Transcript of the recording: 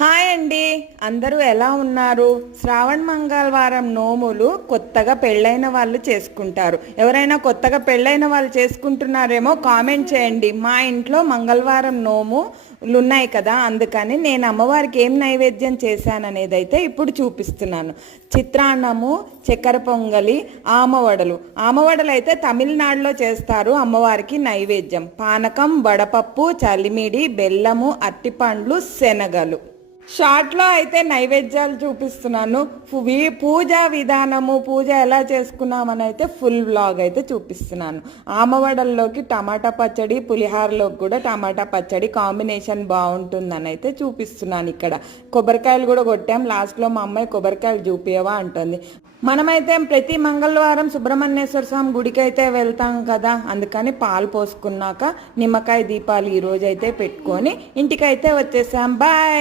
Hi అండి, అందరూ ఎలా ఉన్నారు? శ్రావణ మంగళవారం నోములు కొత్తగా పెళ్ళైన వాళ్ళు చేసుకుంటారు. ఎవరైనా కొత్తగా పెళ్ళైన వాళ్ళు చేసుకుంటున్నారేమో కామెంట్ చేయండి. మా ఇంట్లో మంగళవారం నోములు ఉన్నాయి కదా, అందుకని నేను అమ్మవారికి ఏం నైవేద్యం చేశాననేది అయితే ఇప్పుడు చూపిస్తున్నాను. చిత్రాన్నము, చక్కెర పొంగలి, ఆమవడలు. ఆమవడలు అయితే తమిళనాడులో చేస్తారు అమ్మవారికి నైవేద్యం. పానకం, వడపప్పు, చలిమిడి, బెల్లము, అట్టిపండ్లు, శనగలు. షార్ట్లో అయితే నైవేద్యాలు చూపిస్తున్నాను. పూజా విధానము, పూజ ఎలా చేసుకున్నామని అయితే ఫుల్ వ్లాగ్ అయితే చూపిస్తున్నాను. ఆమవడల్లోకి టమాటా పచ్చడి, పులిహారలోకి కూడా టమాటా పచ్చడి కాంబినేషన్ బాగుంటుందని అయితే చూపిస్తున్నాను. ఇక్కడ కొబ్బరికాయలు కూడా కొట్టాం. లాస్ట్లో మా అమ్మాయి కొబ్బరికాయలు చూపియవా అంటుంది. మనమైతే ప్రతి మంగళవారం సుబ్రహ్మణ్యేశ్వర స్వామి గుడికి అయితే వెళ్తాం కదా, అందుకని పాలు పోసుకున్నాక నిమ్మకాయ దీపాలు ఈరోజు అయితే పెట్టుకొని ఇంటికైతే వచ్చేసాం. బాయ్.